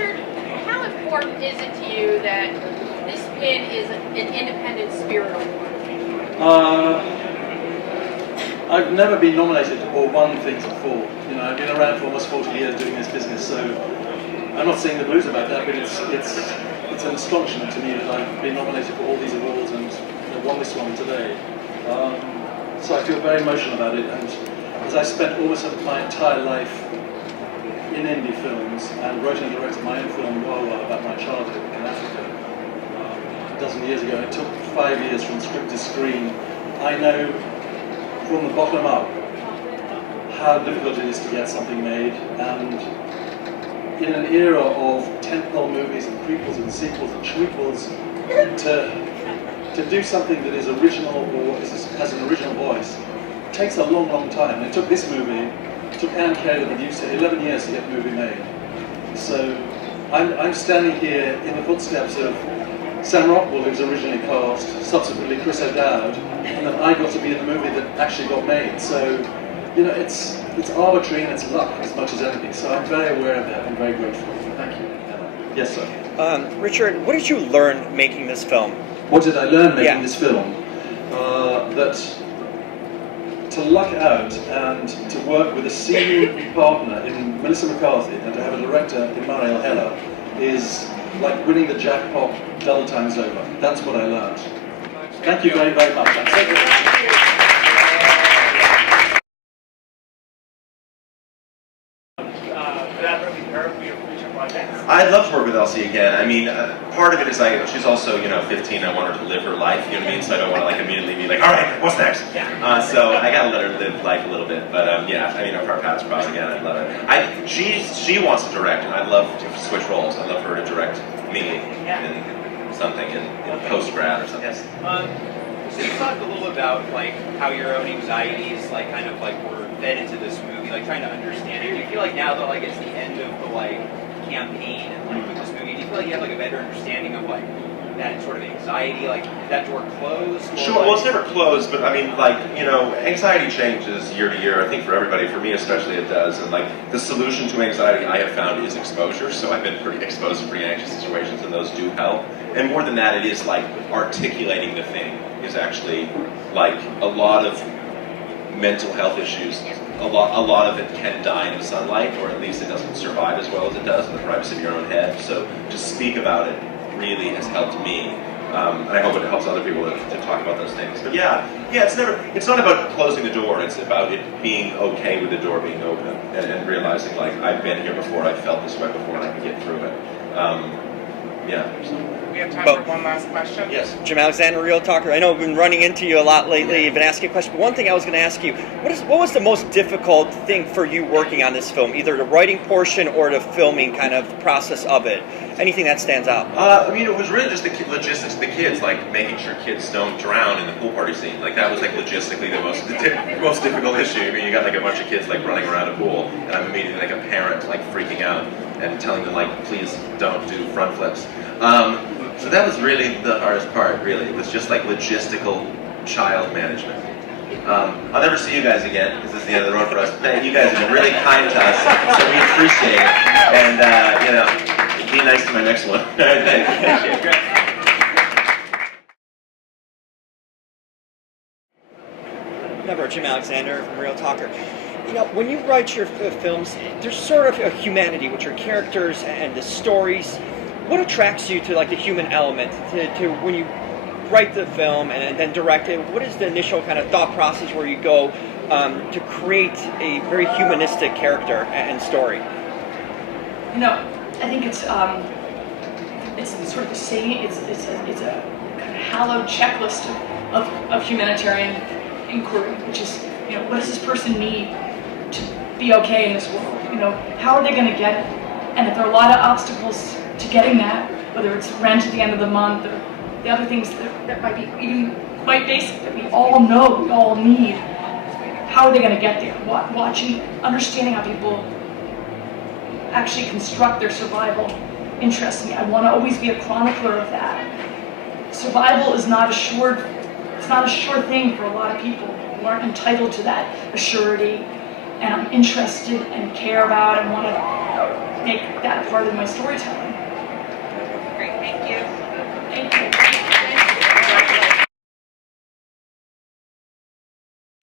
Richard, how important is it to you that this pin is an independent spirit award? I've never been nominated or won things before. You know, I've been around for almost 40 years doing this business, so I'm not saying the blues about that, but it's an astonishment to me that I've been nominated for all these awards and won this one today. So I feel very emotional about it, and as I spent almost my entire life in indie films and wrote and directed my own film about my childhood in Africa a dozen years ago. It took 5 years from script to screen. I know from the bottom up how difficult it is to get something made, and in an era of tentpole movies and prequels and sequels and trequels, to do something that is original or has an original voice takes a long, long time. And it took this movie, it took Anne Carey, the producer, 11 years to get the movie made. So I'm standing here in the footsteps of Sam Rockwell, who was originally cast, subsequently Chris O'Dowd, and then I got to be in the movie that actually got made. So, you know, it's arbitrary and it's luck as much as anything. So I'm very aware of that and very grateful. Thank you. Yes, sir. Richard, what did you learn making this film? What did I learn making this film? That to luck out and to work with a senior partner in Melissa McCarthy and to have a director in Mariel Heller is like winning the jackpot double times over. That's what I learned. Thank you very, very much. I'd love to work with Elsie again. I mean, part of it is she's also, 15. I want her to live her life, you know what I mean? So I don't want to like immediately be like, all right, what's next? So I gotta let her live life a little bit. But yeah, I mean, if our paths cross again, I'd love it. She wants to direct, and I'd love to switch roles. I'd love her to direct me in something in post-grad or something. Yes. So you talked a little about like how your own anxieties like kind of like were fed into this movie, like trying to understand it. Do you feel like now that like it's the end of the like campaign and like with this movie, do you feel like you have like a better understanding of like that sort of anxiety? Like, is that door closed? Sure, well, it's never closed, but I mean, like, anxiety changes year to year. I think for everybody, for me especially, it does. And like, the solution to anxiety I have found is exposure. So I've been pretty exposed to pretty anxious situations, and those do help. And more than that, it is like articulating the thing is actually like a lot of mental health issues. A lot of it can die in the sunlight, or at least it doesn't survive as well as it does in the privacy of your own head. So to speak about it really has helped me, and I hope it helps other people to talk about those things. But yeah, it's not about closing the door. It's about it being okay with the door being open and realizing like I've been here before, I've felt this way before, and I can get through it. We have time for one last question. Yes. Jim Alexander, Real Talker. I know I've been running into you a lot lately. You've been asking questions. But one thing I was going to ask you, what was the most difficult thing for you working on this film? Either the writing portion or the filming kind of process of it? Anything that stands out? I mean, it was really just the logistics of the kids, like making sure kids don't drown in the pool party scene. Like that was like logistically the most difficult issue. I mean, you got like a bunch of kids like running around a pool, and I'm immediately like a parent like freaking out and telling them like, please don't do front flips. So that was really the hardest part, really. It was just like logistical child management. I'll never see you guys again, because this is the end of the road for us. You guys have been really kind to us, so we appreciate it. And, be nice to my next one. Thanks. Remember, Jim Alexander from Real Talker. When you write your films, there's sort of a humanity with your characters and the stories. What attracts you to like the human element to when you write the film and then direct it? What is the initial kind of thought process where you go to create a very humanistic character and story? I think it's sort of the same. It's a kind of hallowed checklist of humanitarian inquiry, which is what does this person need to be okay in this world? How are they going to get it? And if there are a lot of obstacles to getting that, whether it's rent at the end of the month or the other things that might be even quite basic that we all know, we all need, how are they going to get there? Watching, understanding how people actually construct their survival interests me. I want to always be a chronicler of that. Survival is not assured. It's not a sure thing for a lot of people who aren't entitled to that assurity. And I'm interested and care about and want to make that part of my storytelling. Great, thank you. Thank you.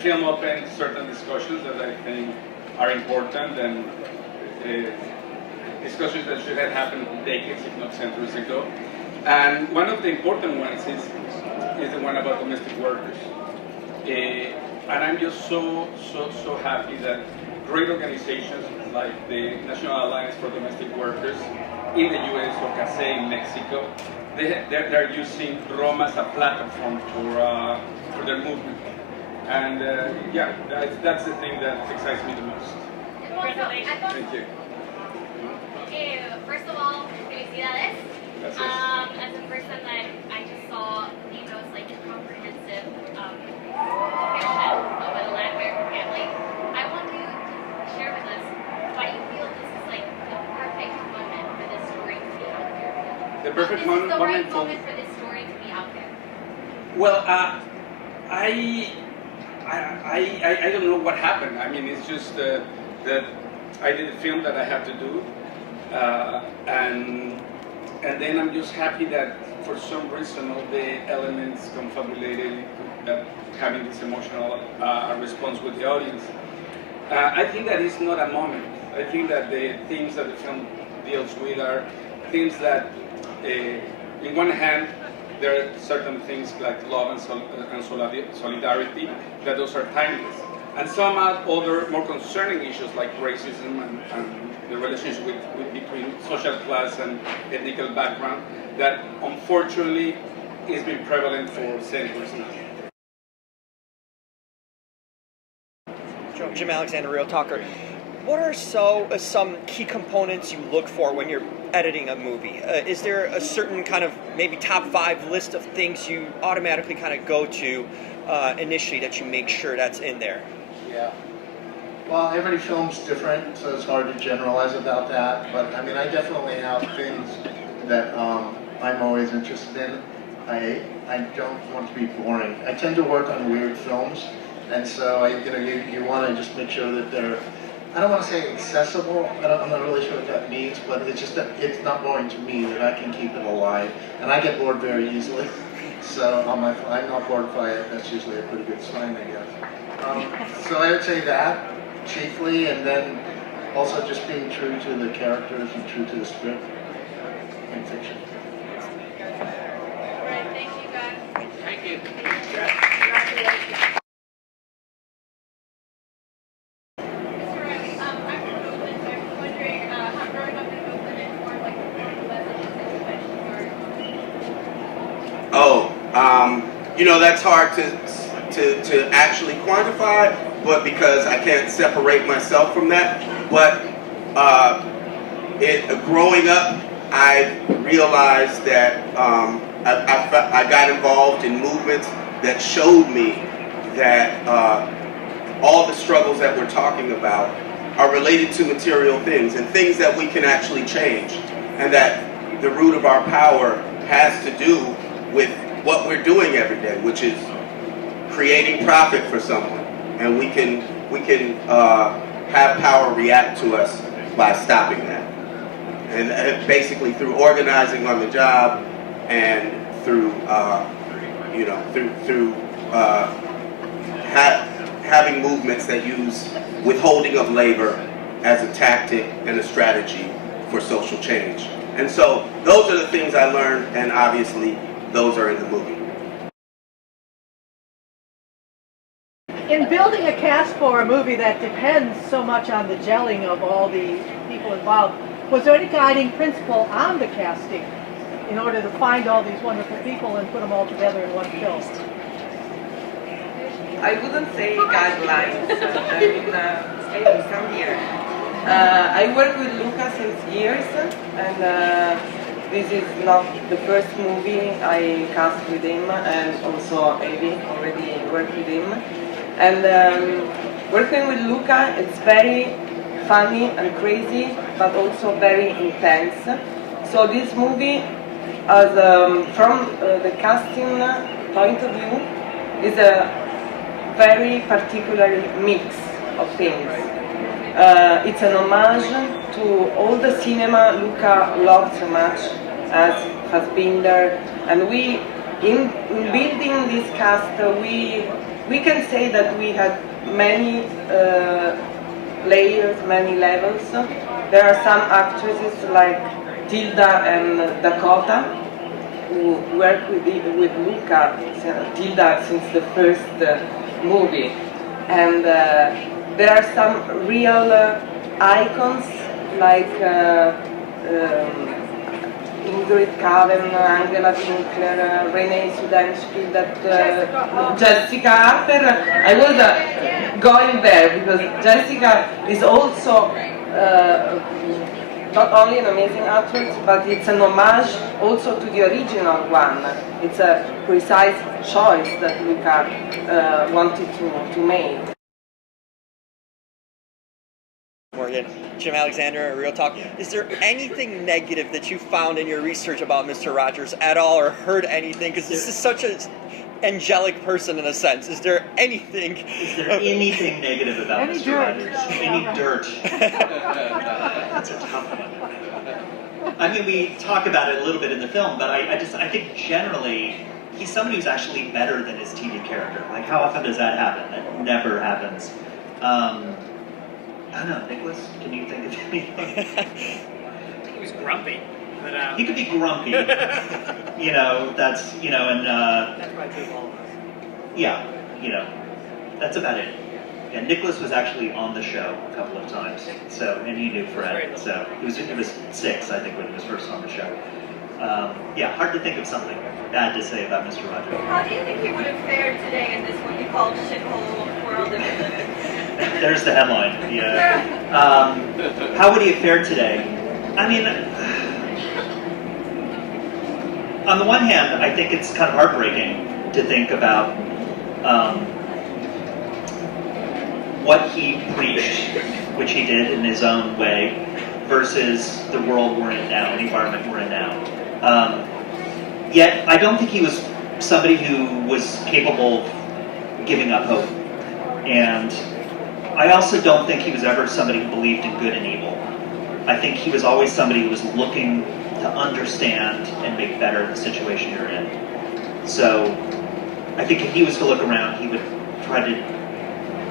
Film opens certain discussions that I think are important and discussions that should have happened decades, if not centuries ago. And one of the important ones is the one about domestic workers. And I'm just so happy that great organizations like the National Alliance for Domestic Workers in the US or CASE in Mexico, they're using Rome as a platform for their movement. And yeah, that's the thing that excites me the most. Thank you. First of all, felicidades. Gracias. As a person that I just saw the most like comprehensive depiction of a Latin American family, I want you to share with us why you feel this is like the perfect moment for this story to be out there. The perfect This is the right moment moment for this story to be out there. Well, I don't know what happened. I mean, it's just that I did a film that I had to do, and then I'm just happy that for some reason all the elements confabulated that having this emotional response with the audience. I think that it's not a moment. I think that the themes that the film deals with are themes that, in one hand, there are certain things like love and solidarity, that those are timeless. And some other more concerning issues like racism and the relationship between social class and ethnic background that unfortunately has been prevalent for centuries now. Jim Alexander, Real Talker. What are some key components you look for when you're editing a movie? Is there a certain kind of maybe top 5 list of things you automatically kind of go to initially that you make sure that's in there? Yeah. Well, every film's different, so it's hard to generalize about that. But I mean, I definitely have things that I'm always interested in. I don't want to be boring. I tend to work on weird films, and so you want to just make sure that they're, I don't want to say accessible. I'm not really sure what that means, but it's just that it's not boring to me, that I can keep it alive, and I get bored very easily. So I'm not bored by it. That's usually a pretty good sign, I guess. So I would say that chiefly, and then also just being true to the characters and true to the script in fiction. All right, thank you guys. Thank you. Congratulations. That's hard to actually quantify, but because I can't separate myself from that. But growing up, I realized that I got involved in movements that showed me that all the struggles that we're talking about are related to material things and things that we can actually change, and that the root of our power has to do with what we're doing every day, which is creating profit for someone, and we can have power react to us by stopping that, and basically through organizing on the job and through having movements that use withholding of labor as a tactic and a strategy for social change. And so those are the things I learned, and obviously those are in the movie. In building a cast for a movie that depends so much on the gelling of all the people involved, was there any guiding principle on the casting in order to find all these wonderful people and put them all together in one film? I wouldn't say guidelines. I've been staying some years. I worked with Luca since years, and this is not the first movie I cast with him, and also Eddie already worked with him. And working with Luca, it's very funny and crazy, but also very intense. So this movie, from the casting point of view, is a very particular mix of things. It's an homage to all the cinema Luca loved so much as Fassbinder, and we, in building this cast, we can say that we had many layers, many levels. There are some actresses like Tilda and Dakota who work with Luca, Tilda, since the first movie, and there are some real icons like Ingrid Kaven, Angela Winkler, Renee Sudensky, Jessica Harper. I was going there because Jessica is also not only an amazing actress, but it's an homage also to the original one. It's a precise choice that Luca wanted to make. Morgan, Jim Alexander, Real Talk. Is there anything negative that you found in your research about Mr. Rogers at all, or heard anything? Because this is such an angelic person in a sense. Is there anything? Is there anything negative about Mr. Rogers? Any dirt? That's a tough one. I mean, we talk about it a little bit in the film, but I think generally he's somebody who's actually better than his TV character. Like, how often does that happen? That never happens. I don't know, Nicholas, can you think of anything? He was grumpy. But, he could be grumpy. You know, that's, you know, and... that's probably true of all of us. Yeah, you know, that's about it. Yeah, Nicholas was actually on the show a couple of times, so, and he knew Fred, so he was 6, I think, when he was first on the show. Yeah, hard to think of something bad to say about Mr. Rogers. How do you think he would have fared today in this what you call shithole world that we live in? There's the headline. Yeah. How would he have fared today? I mean, on the one hand, I think it's kind of heartbreaking to think about what he preached, which he did in his own way, versus the world we're in now, the environment we're in now. Yet, I don't think he was somebody who was capable of giving up hope. And I also don't think he was ever somebody who believed in good and evil. I think he was always somebody who was looking to understand and make better the situation you're in. So I think if he was to look around, he would try to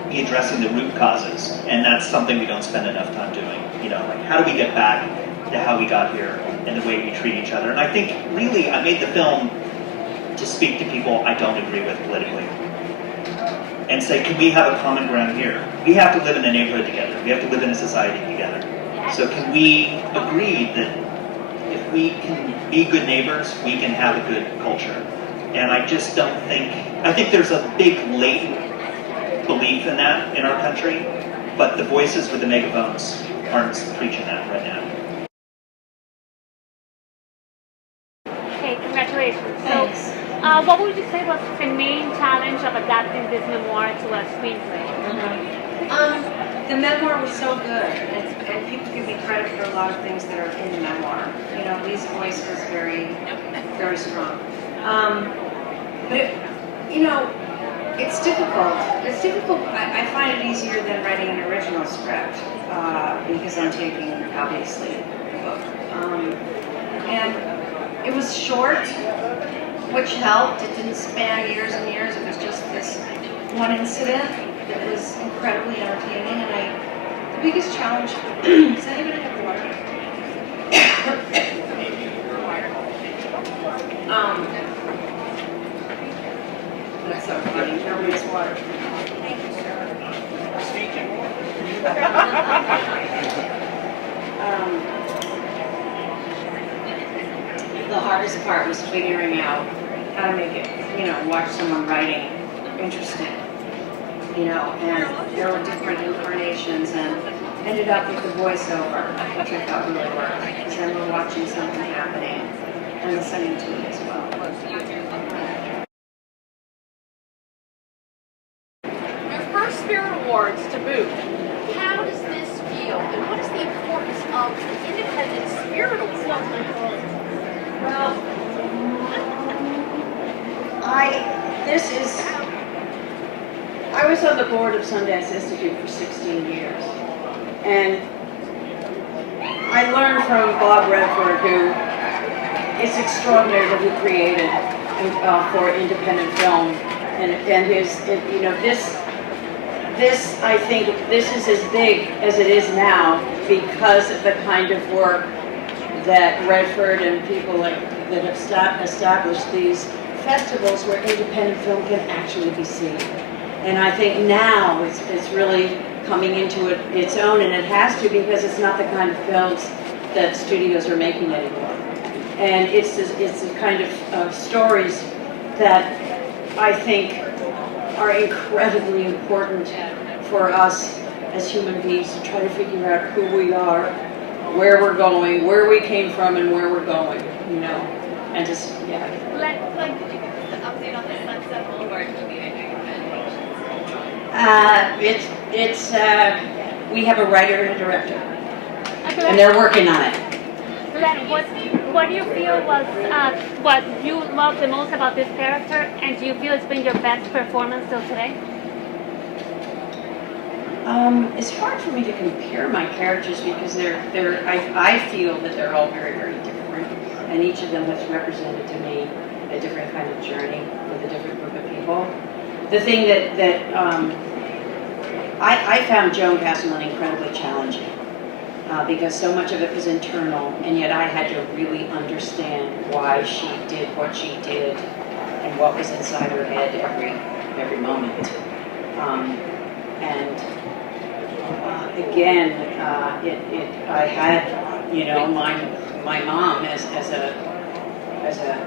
be addressing the root causes, and that's something we don't spend enough time doing. You know, like, how do we get back to how we got here and the way we treat each other? And I think, really, I made the film to speak to people I don't agree with politically, and say, can we have a common ground here? We have to live in a neighborhood together. We have to live in a society together. So can we agree that if we can be good neighbors, we can have a good culture? And I just don't think, I think there's a big latent belief in that in our country, but the voices with the megaphones aren't preaching that right now. Hey, congratulations. So, what would you say was the main challenge of adapting this memoir to a screenplay? The memoir was so good, and people give me credit for a lot of things that are in the memoir. You know, Lee's voice was very, very strong. But it, you know, it's difficult. It's difficult. I find it easier than writing an original script because I'm taking, obviously, the book. And it was short, which helped. It didn't span years and years. It was just this one incident that was incredibly entertaining. And the biggest challenge, does anybody have water? That's so funny. Nobody's water. Thank you, sir. Speaking. The hardest part was figuring out how to make it, you know, watch someone writing interesting, you know, and there were different incarnations, and ended up with the voiceover, which I thought really worked, because then we're watching something happening and listening to it as well. Your first Spirit Awards to boot. How does this feel, and what is the importance of the Independent Spirit Award? Well, I was on the board of Sundance Institute for 16 years, And I learned from Bob Redford, who is extraordinary what he created for independent film, and his, you know, this I think this is as big as it is now because of the kind of work that Redford and people that have established these festivals where independent film can actually be seen. And I think now it's really coming into its own, and it has to because it's not the kind of films that studios are making anymore. And it's the kind of stories that I think are incredibly important for us as human beings to try to figure out who we are, where we're going, where we came from, and where we're going, you know, and just, yeah. Like, did you give us an update on the Sunset Boulevard movie? I know you've been. We have a writer and a director, and they're working on it. Glenn, what do you feel was what you love the most about this character, and do you feel it's been your best performance till today? It's hard for me to compare my characters because I feel that they're all very, very different, and each of them has represented to me a different kind of journey with a different group of people. The thing that I found Joan Castleman incredibly challenging because so much of it was internal, and yet I had to really understand why she did what she did and what was inside her head every moment. Again, I had, you know, my mom as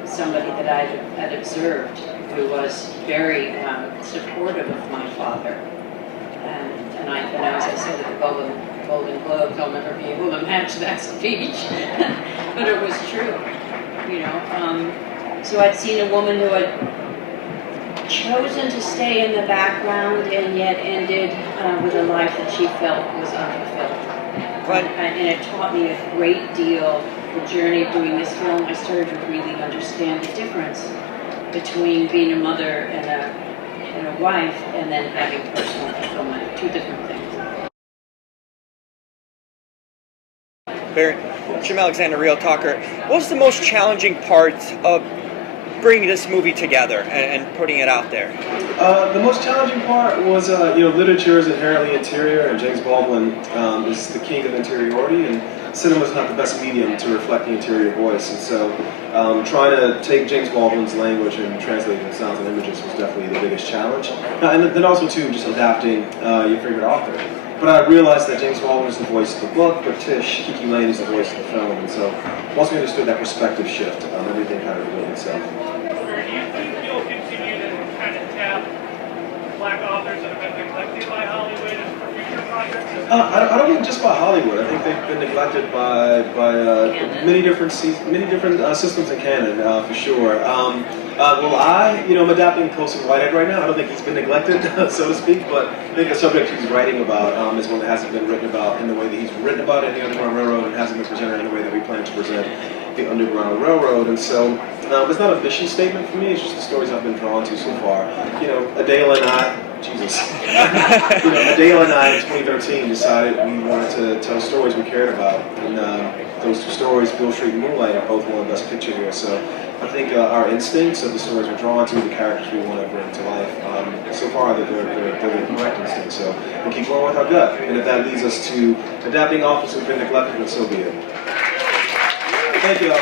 somebody that I had observed who was very supportive of my father, and as I said at the Golden Globes, I'll never be able to match that speech, but it was true, you know. So I'd seen a woman who had chosen to stay in the background and yet ended with a life that she felt was unfulfilled. And it taught me a great deal. The journey of doing this film, I started to really understand the difference between being a mother and a wife, and then having personal fulfillment. Two different things. Jim Alexander, Real Talker. What was the most challenging part of bringing this movie together and putting it out there? The most challenging part was, literature is inherently interior, and James Baldwin is the king of interiority, and cinema is not the best medium to reflect the interior voice. And so trying to take James Baldwin's language and translate it into sounds and images was definitely the biggest challenge. And then also, too, just adapting your favorite author. But I realized that James Baldwin is the voice of the book, but Tish, Kiki Lane, is the voice of the film. And so once we understood that perspective shift, everything kind of revealed itself. Do you think you'll continue to kind of tap black authors that have been neglected by Hollywood for future projects? I don't think just by Hollywood. I think they've been neglected by many different systems in canon, for sure. I'm adapting Colson Whitehead right now. I don't think he's been neglected, so to speak, but I think the subject he's writing about is one that hasn't been written about in the way that he's written about it in the Underground Railroad, and hasn't been presented in the way that we plan to present the Underground Railroad. And so it's not a mission statement for me, it's just the stories I've been drawn to so far. Adele and I in 2013 decided we wanted to tell stories we cared about, and those two stories, Beale Street and Moonlight, are both won Best Picture here. So I think our instincts of the stories we're drawn to, the characters we want to bring to life, so far they're the correct instincts. So we'll keep going with our gut, and if that leads us to adapting authors who've been neglected, then so be it. Thank you all.